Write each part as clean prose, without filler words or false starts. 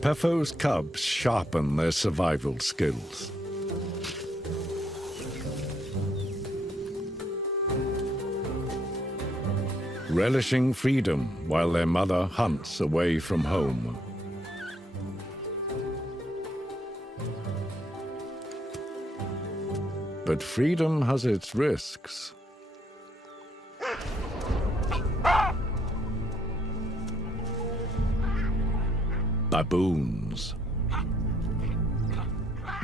Phefo's cubs sharpen their survival skills. Relishing freedom while their mother hunts away from home. But freedom has its risks. Baboons.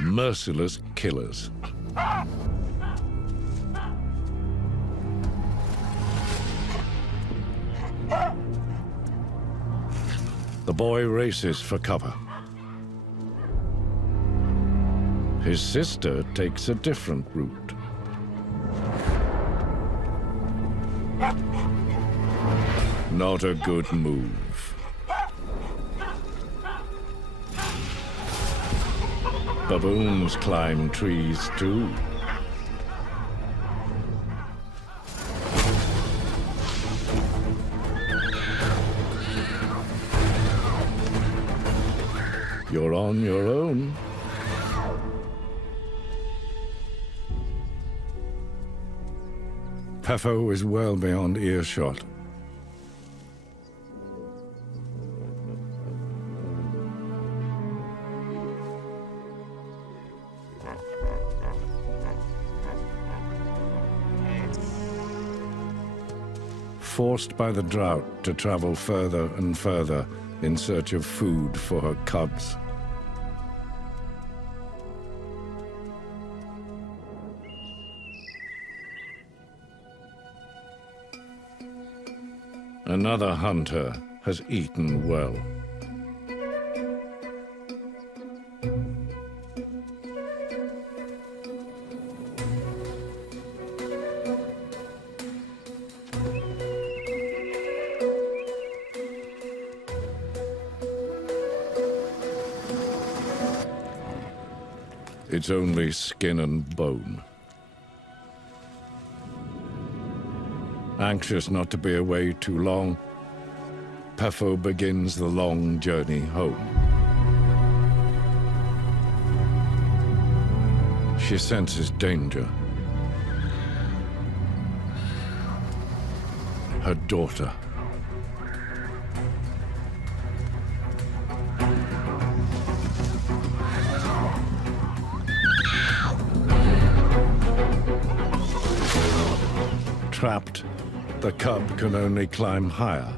Merciless killers. The boy races for cover. His sister takes a different route. Not a good move. Baboons climb trees too. You're on your own. Phefo is well beyond earshot. Forced by the drought to travel further and further in search of food for her cubs. Another hunter has eaten well. It's only skin and bone. Anxious not to be away too long, Phefo begins the long journey home. She senses danger. Her daughter. Trapped, the cub can only climb higher.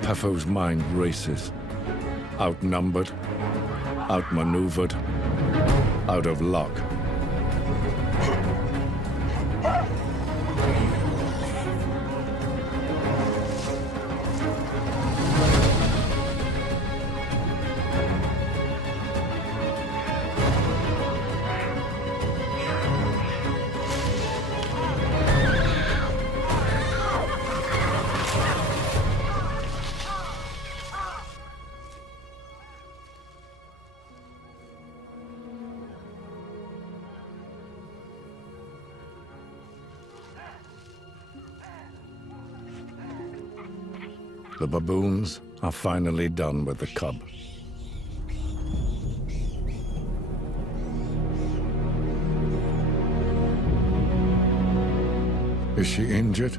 Phefo's mind races. Outnumbered, outmaneuvered, out of luck. The baboons are finally done with the cub. Is she injured?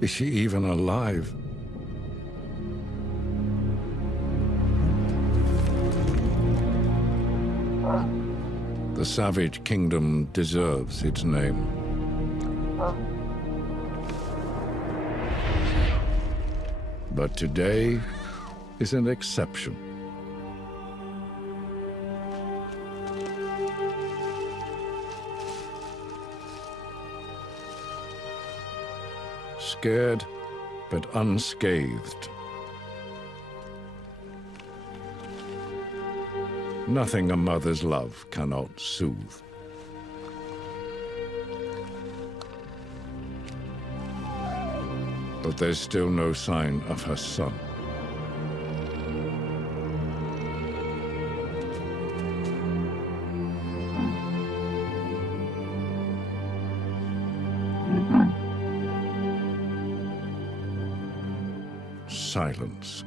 Is she even alive? The savage kingdom deserves its name. But today is an exception. Scared, but unscathed. Nothing a mother's love cannot soothe. But there's still no sign of her son. Silence.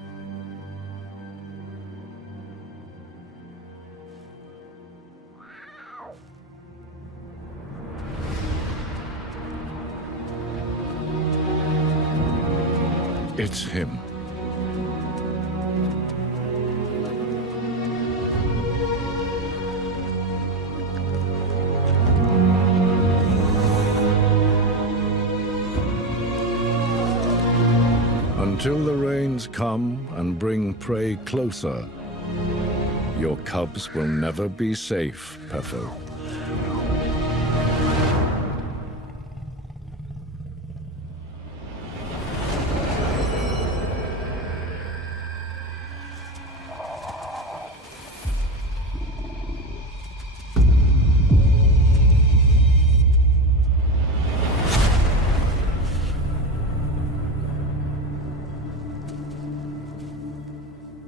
It's him. Until the rains come and bring prey closer, your cubs will never be safe, Phefo.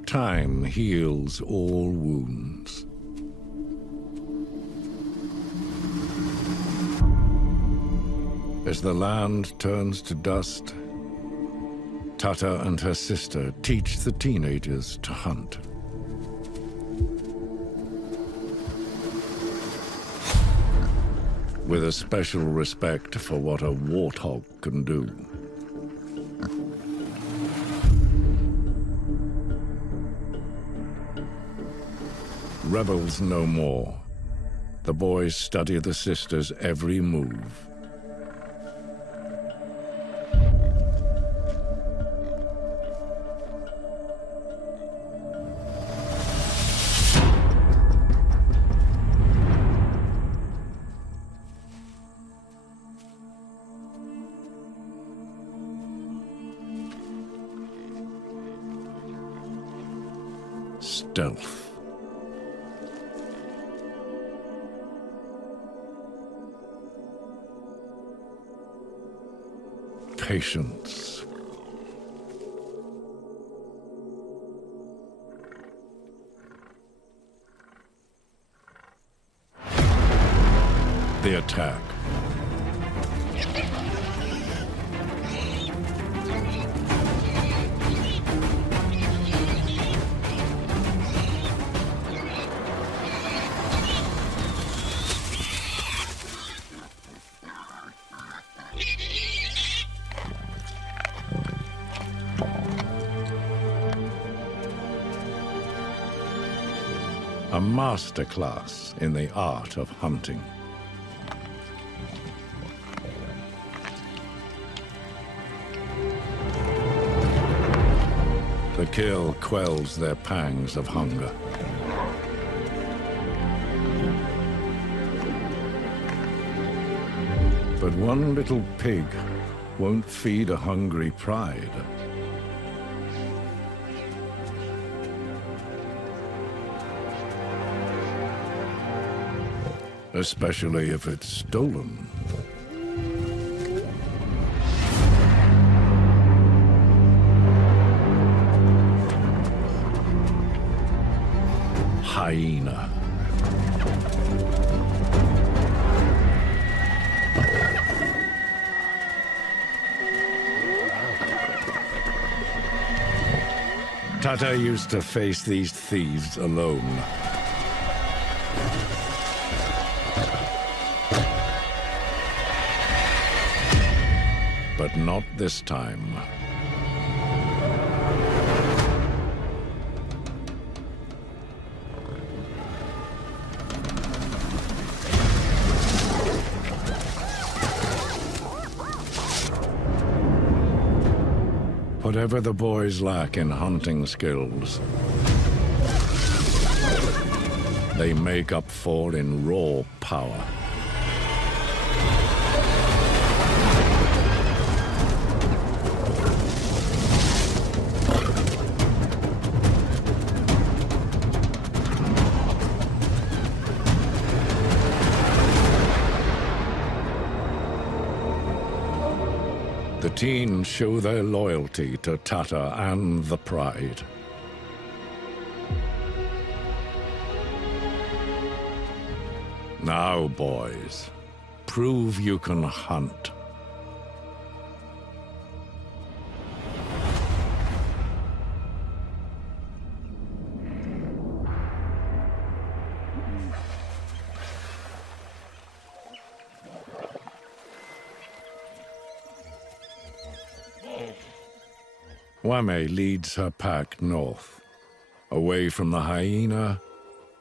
Time heals all wounds. As the land turns to dust, Tata and her sister teach the teenagers to hunt. With a special respect for what a warthog can do. Rebels no more. The boys study the sisters' every move. Stealth. Patience. The attack. A masterclass in the art of hunting. The kill quells their pangs of hunger. But one little pig won't feed a hungry pride. Especially if it's stolen. Hyena. Tata used to face these thieves alone. But not this time. Whatever the boys lack in hunting skills, they make up for in raw power. The teens show their loyalty to Tata and the pride. Now, boys, prove you can hunt. Wame leads her pack north, away from the hyena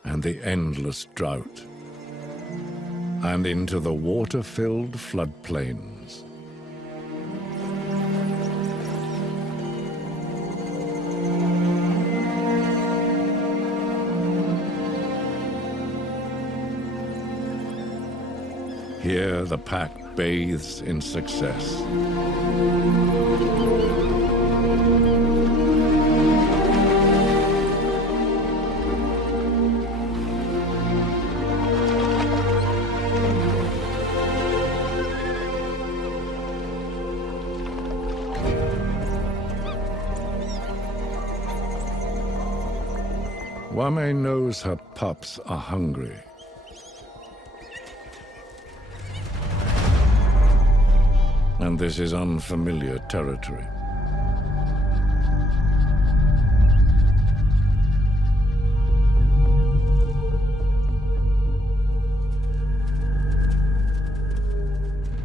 and the endless drought, and into the water-filled floodplains. Here, the pack bathes in success. Wame knows her pups are hungry. And this is unfamiliar territory.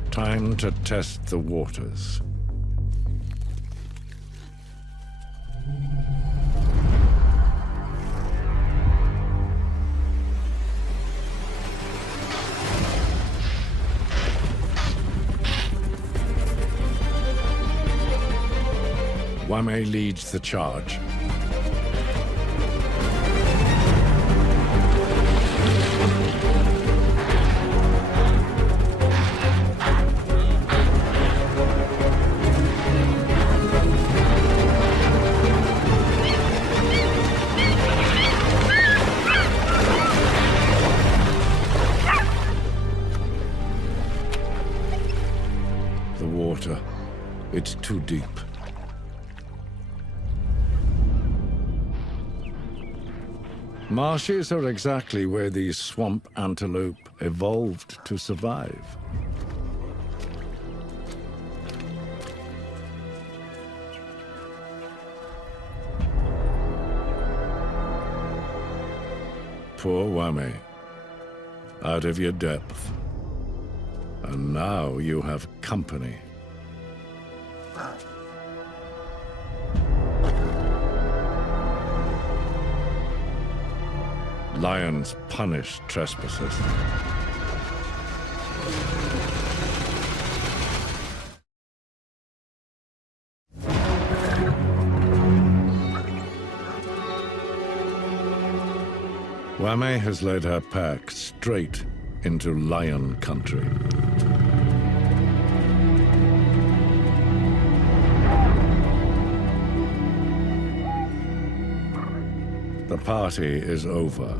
Time to test the waters. Wame leads the charge. The water, it's too deep. Marshes are exactly where these swamp antelope evolved to survive. Poor Wame, out of your depth. And now you have company. Lions punish trespassers. Wame has led her pack straight into lion country. The party is over.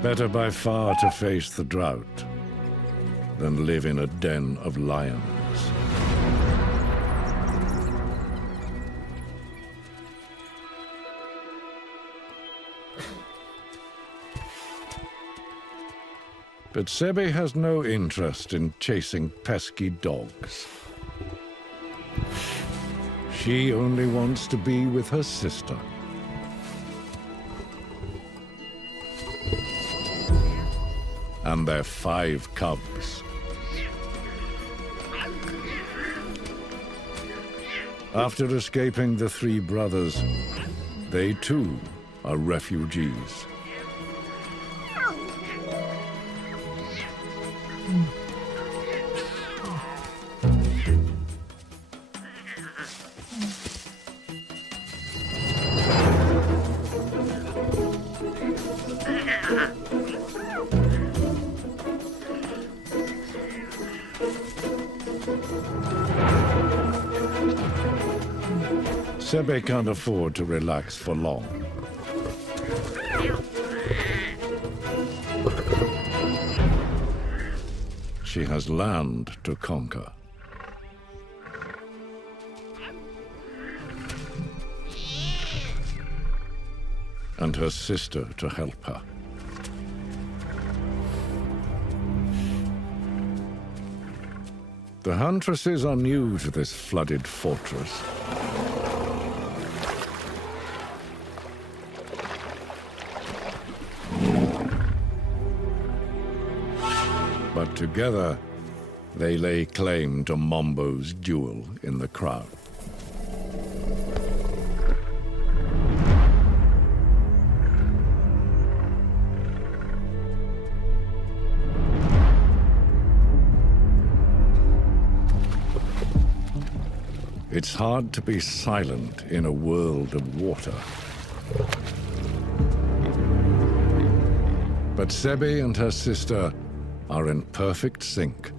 Better by far to face the drought than live in a den of lions. But Sebi has no interest in chasing pesky dogs. She only wants to be with her sister. And their 5 cubs. After escaping the 3 brothers, they too are refugees. Sebe can't afford to relax for long. She has land to conquer. And her sister to help her. The huntresses are new to this flooded fortress. But together, they lay claim to Mombo's jewel in the crown. It's hard to be silent in a world of water. But Sebi and her sister are in perfect sync.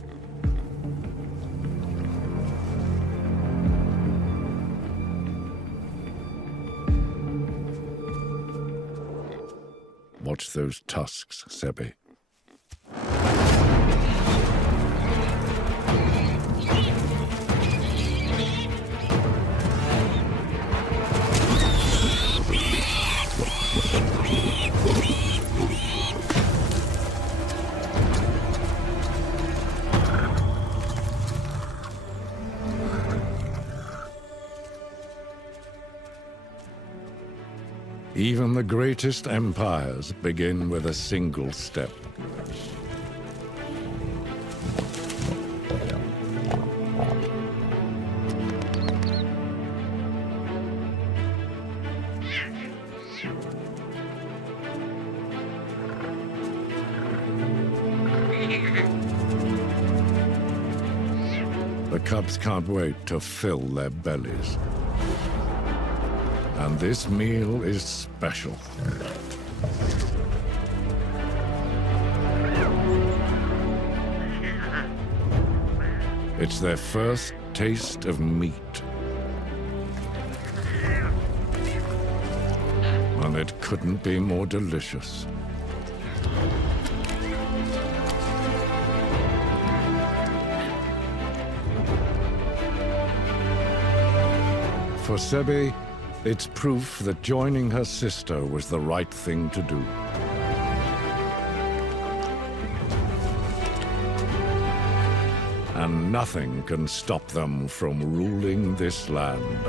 Watch those tusks, Sebi. Even the greatest empires begin with a single step. The cubs can't wait to fill their bellies. And this meal is special. It's their first taste of meat. And it couldn't be more delicious. For Sebi, it's proof that joining her sister was the right thing to do. And nothing can stop them from ruling this land.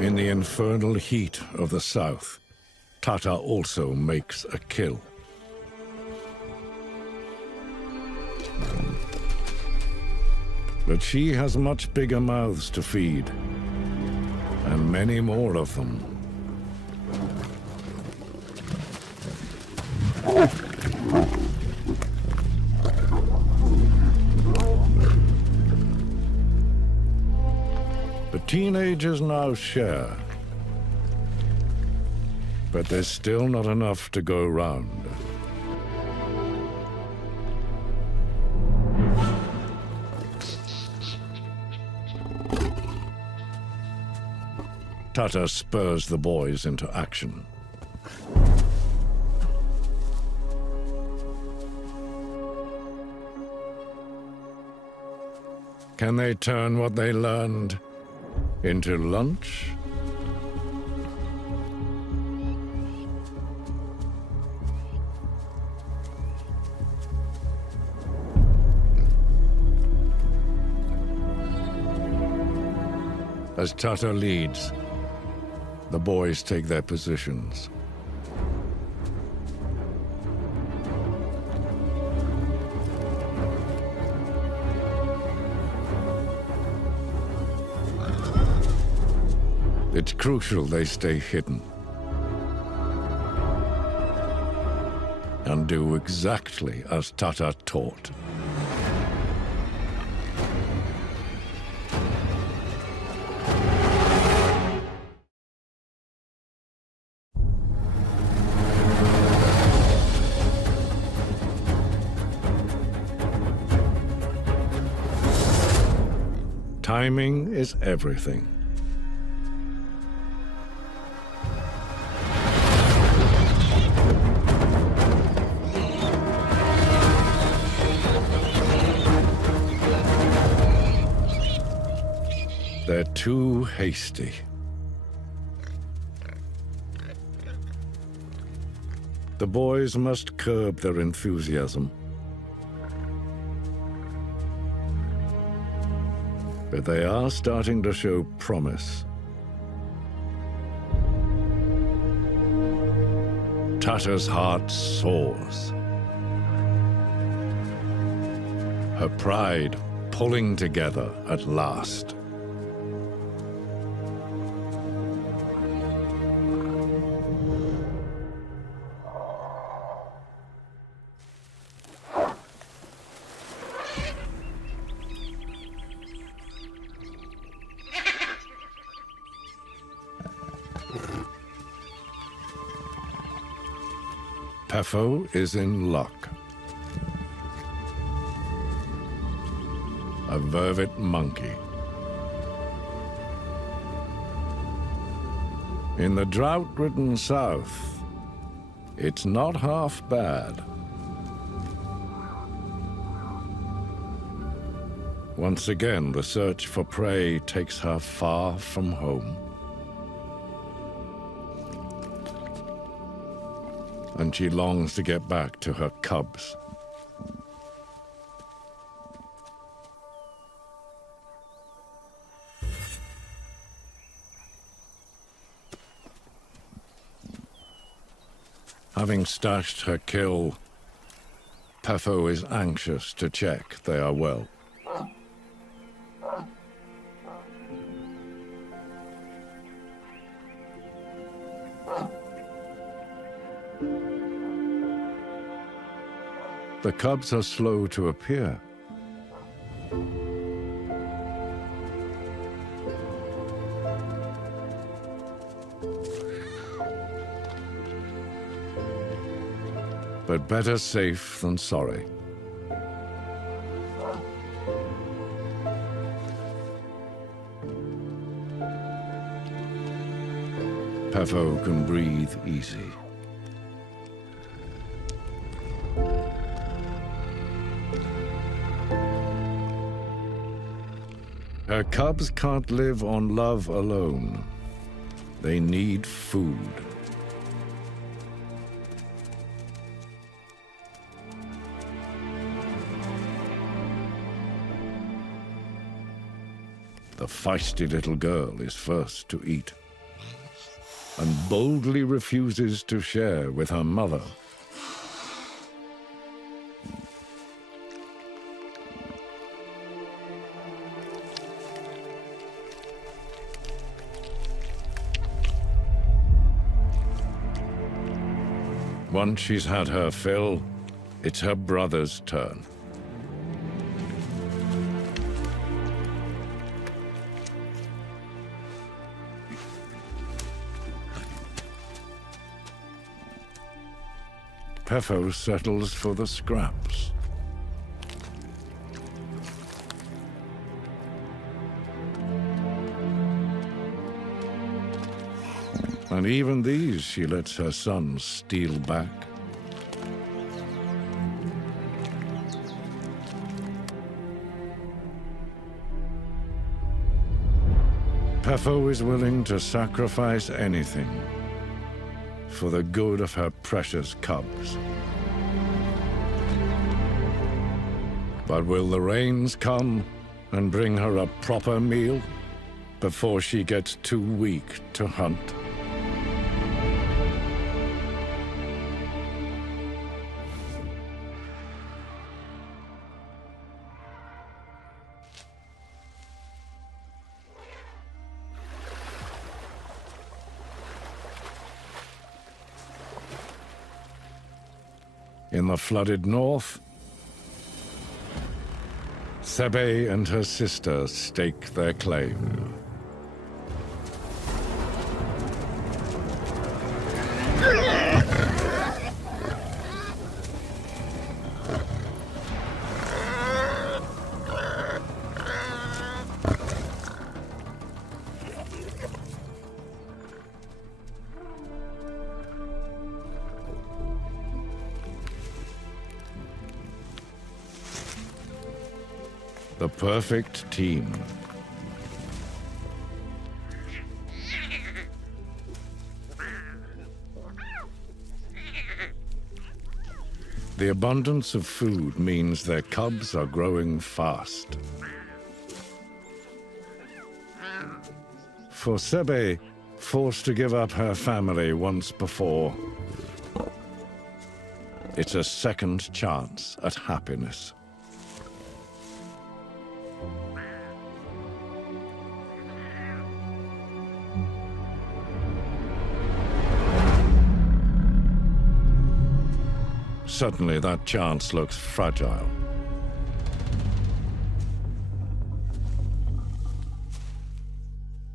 In the infernal heat of the south, Tata also makes a kill. But she has much bigger mouths to feed, and many more of them. The teenagers now share, but there's still not enough to go round. Tata spurs the boys into action. Can they turn what they learned into lunch? As Tata leads, the boys take their positions. It's crucial they stay hidden and do exactly as Tata taught. Timing is everything. They're too hasty. The boys must curb their enthusiasm. But they are starting to show promise. Tata's heart soars. Her pride pulling together at last. Phefo is in luck. A vervet monkey. In the drought-ridden south, it's not half bad. Once again, the search for prey takes her far from home. And she longs to get back to her cubs. Having stashed her kill, Phefo is anxious to check they are well. The cubs are slow to appear. But better safe than sorry. Phefo can breathe easy. Her cubs can't live on love alone. They need food. The feisty little girl is first to eat, and boldly refuses to share with her mother. Once she's had her fill, it's her brother's turn. Phefo settles for the scraps. And even these she lets her sons steal back. Phefo is willing to sacrifice anything for the good of her precious cubs. But will the rains come and bring her a proper meal before she gets too weak to hunt? In the flooded north, Sebe and her sister stake their claim. The perfect team. The abundance of food means their cubs are growing fast. For Sebe, forced to give up her family once before, it's a second chance at happiness. Suddenly, that chance looks fragile.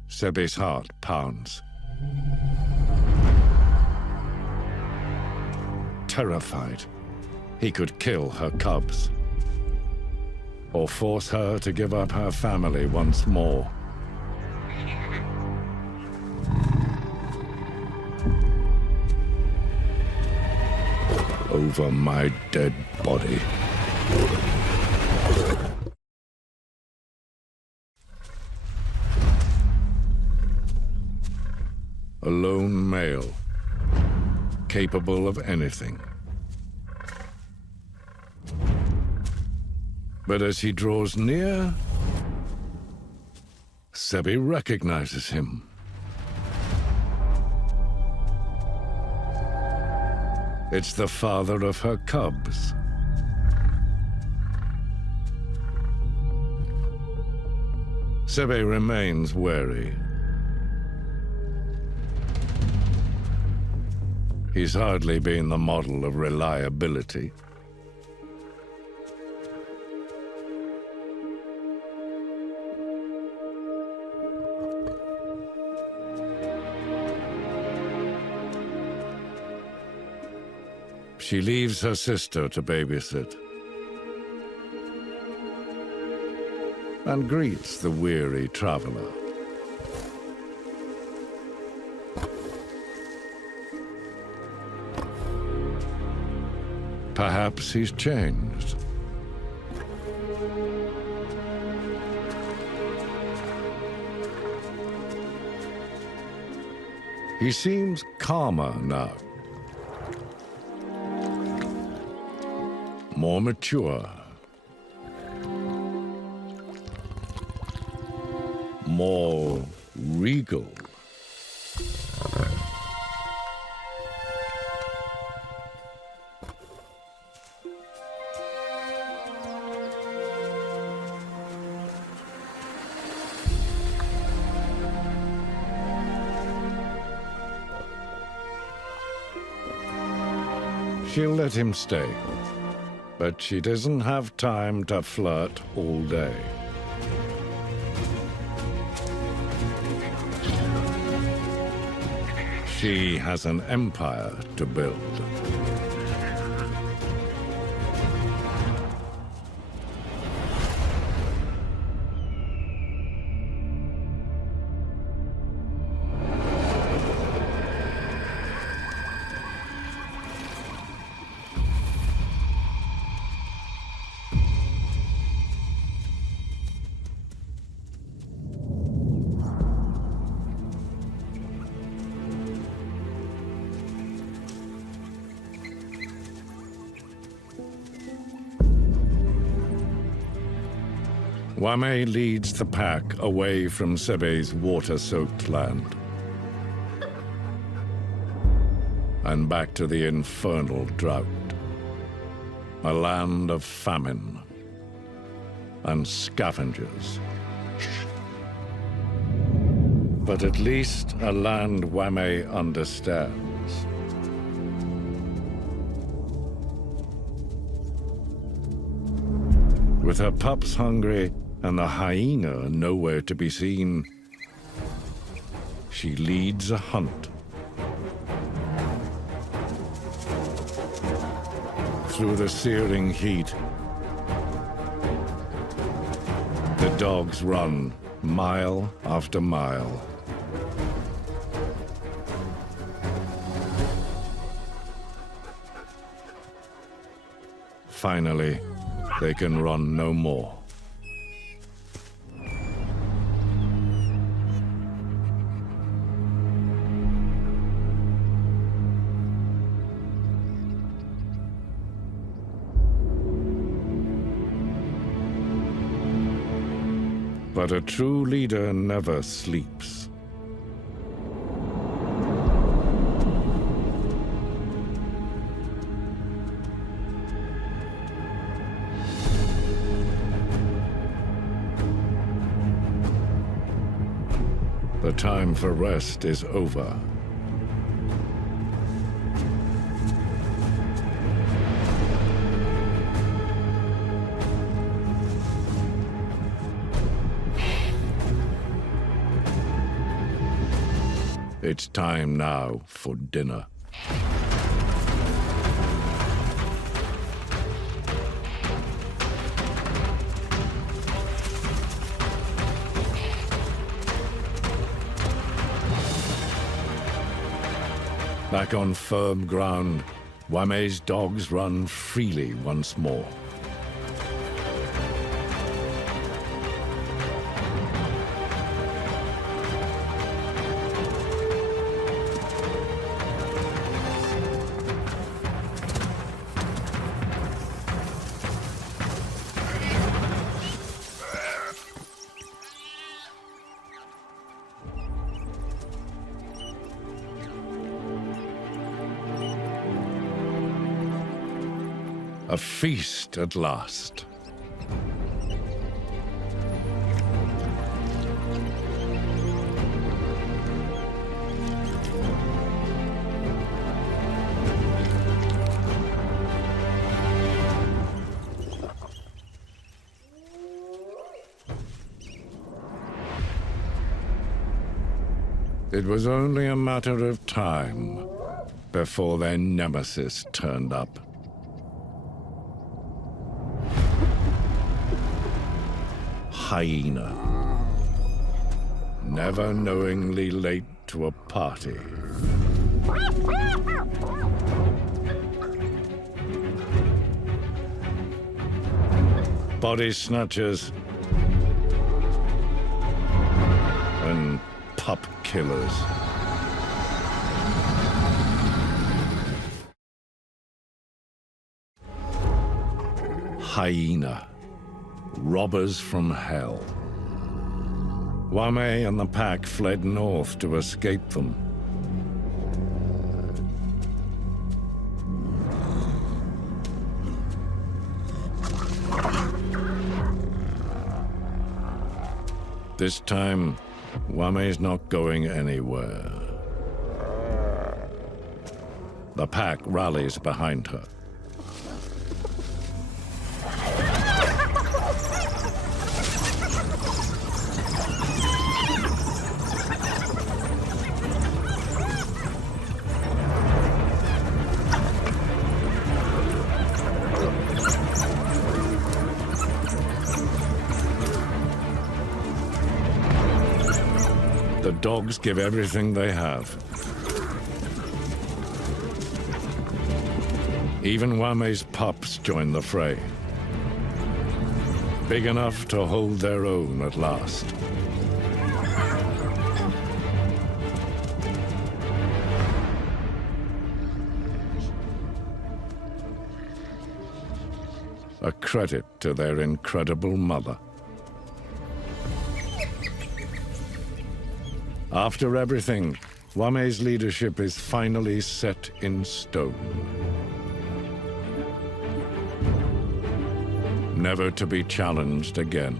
Sebe's heart pounds. Terrified, he could kill her cubs, or force her to give up her family once more. Over my dead body. A lone male, capable of anything. But as he draws near, Sebe recognizes him. It's the father of her cubs. Sebe remains wary. He's hardly been the model of reliability. She leaves her sister to babysit and greets the weary traveler. Perhaps he's changed. He seems calmer now. More mature. More regal. She'll let him stay, but she doesn't have time to flirt all day. She has an empire to build. Wame leads the pack away from Sebe's water-soaked land and back to the infernal drought, a land of famine and scavengers. But at least a land Wame understands. With her pups hungry and the hyena nowhere to be seen, she leads a hunt. Through the searing heat, the dogs run mile after mile. Finally, they can run no more. But a true leader never sleeps. The time for rest is over. It's time now for dinner. Back on firm ground, Wame's dogs run freely once more. A feast at last. It was only a matter of time before their nemesis turned up. Hyena. Never knowingly late to a party. Body snatchers and pup killers. Hyena. Robbers from hell. Wame and the pack fled north to escape them. This time, Wame's not going anywhere. The pack rallies behind her. The dogs give everything they have. Even Wame's pups join the fray. Big enough to hold their own at last. A credit to their incredible mother. After everything, Wame's leadership is finally set in stone. Never to be challenged again.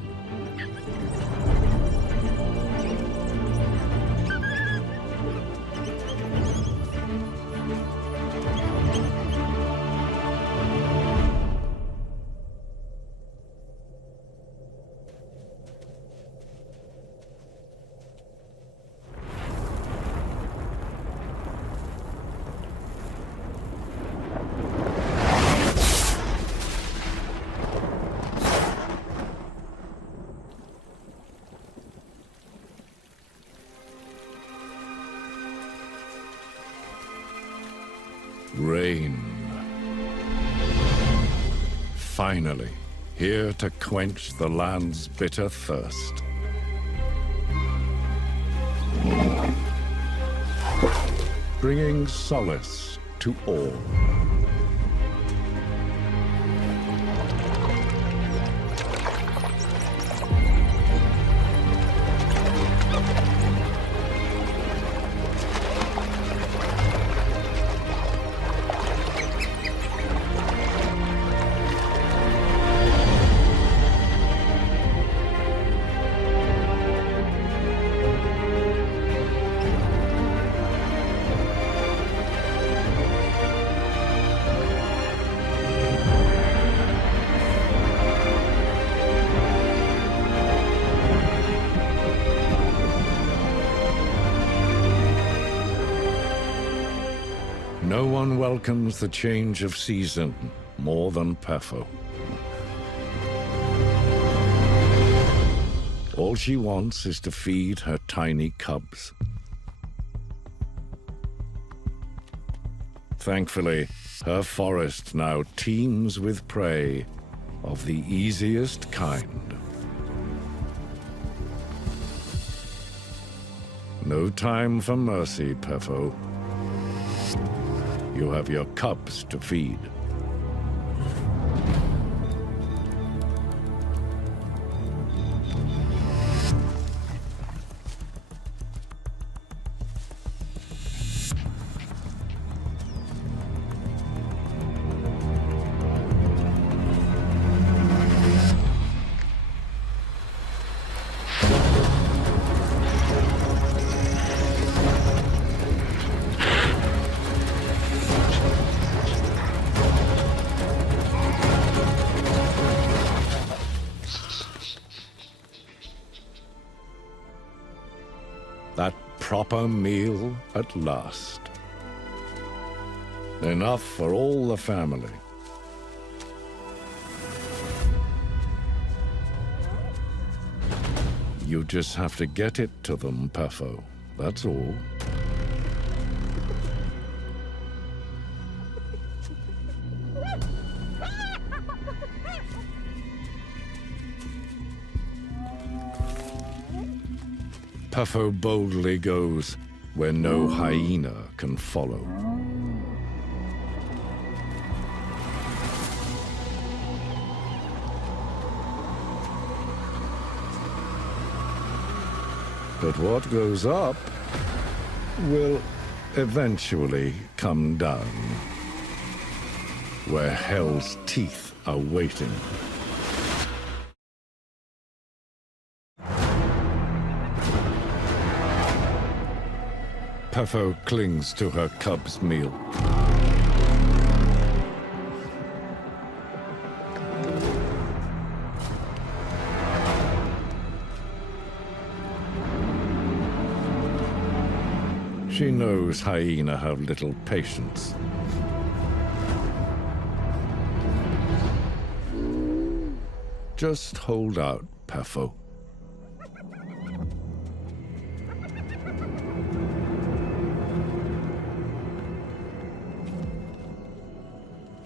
Rain. Finally, here to quench the land's bitter thirst. Bringing solace to all. No one welcomes the change of season more than Phefo. All she wants is to feed her tiny cubs. Thankfully, her forest now teems with prey of the easiest kind. No time for mercy, Phefo. You have your cubs to feed. That proper meal at last. Enough for all the family. You just have to get it to them, Phefo. That's all. Phefo boldly goes where no hyena can follow. But what goes up will eventually come down, where hell's teeth are waiting. Phefo clings to her cub's meal. She knows hyena have little patience. Just hold out, Phefo.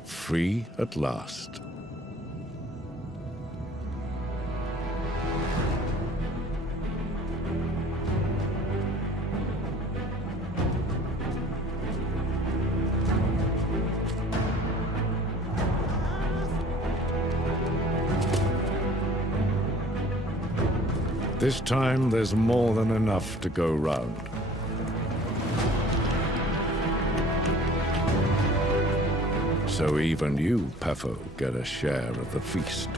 Free at last. This time, there's more than enough to go round. So even you, Phefo, get a share of the feast.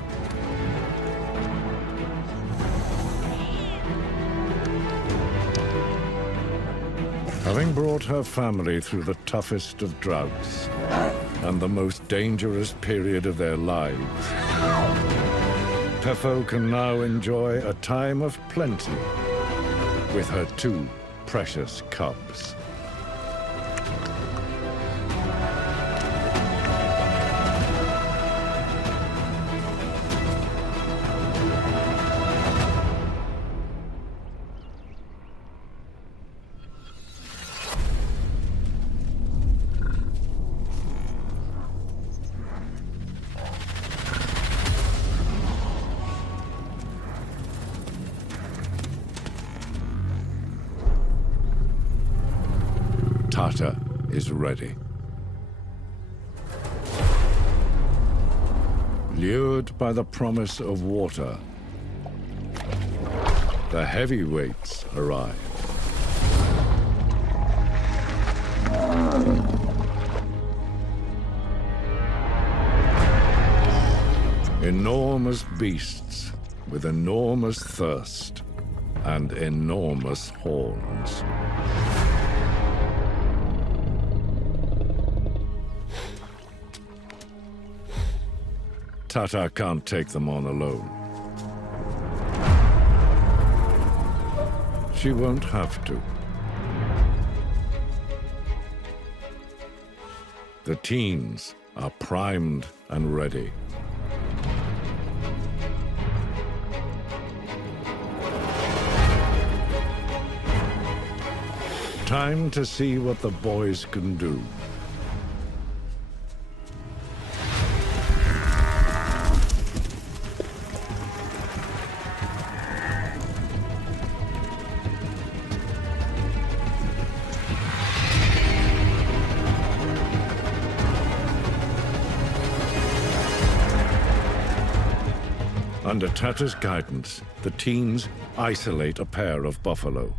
Having brought her family through the toughest of droughts and the most dangerous period of their lives, Phefo can now enjoy a time of plenty with her two precious cubs. Tata is ready. Lured by the promise of water, the heavyweights arrive. Enormous beasts with enormous thirst and enormous horns. Tata can't take them on alone. She won't have to. The teens are primed and ready. Time to see what the boys can do. Under Tata's guidance, the teens isolate a pair of buffalo.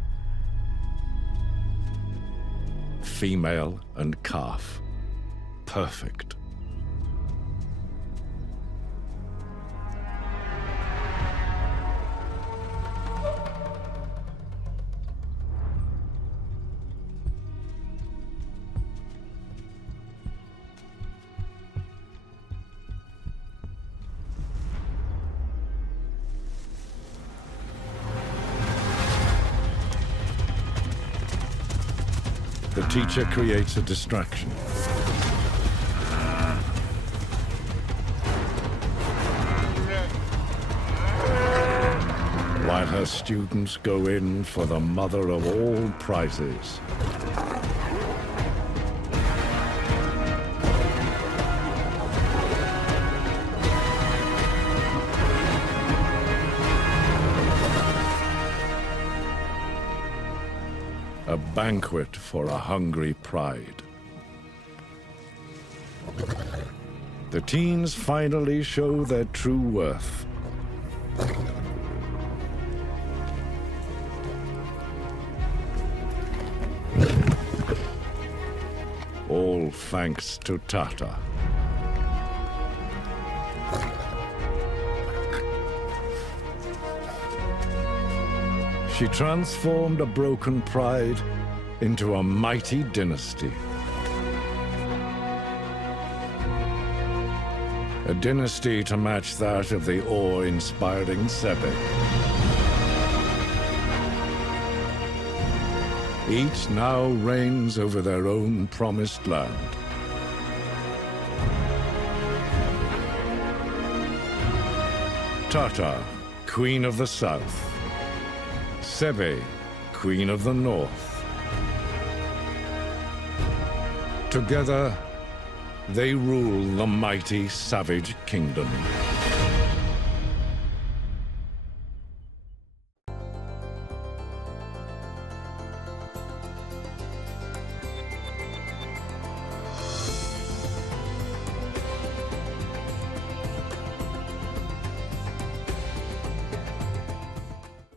Female and calf. Perfect. The teacher creates a distraction. While her students go in for the mother of all prizes. A banquet for a hungry pride. The teens finally show their true worth. All thanks to Tata. She transformed a broken pride into a mighty dynasty. A dynasty to match that of the awe-inspiring Sebe. Each now reigns over their own promised land. Tata, Queen of the South. Sebe, Queen of the North. Together, they rule the mighty savage kingdom.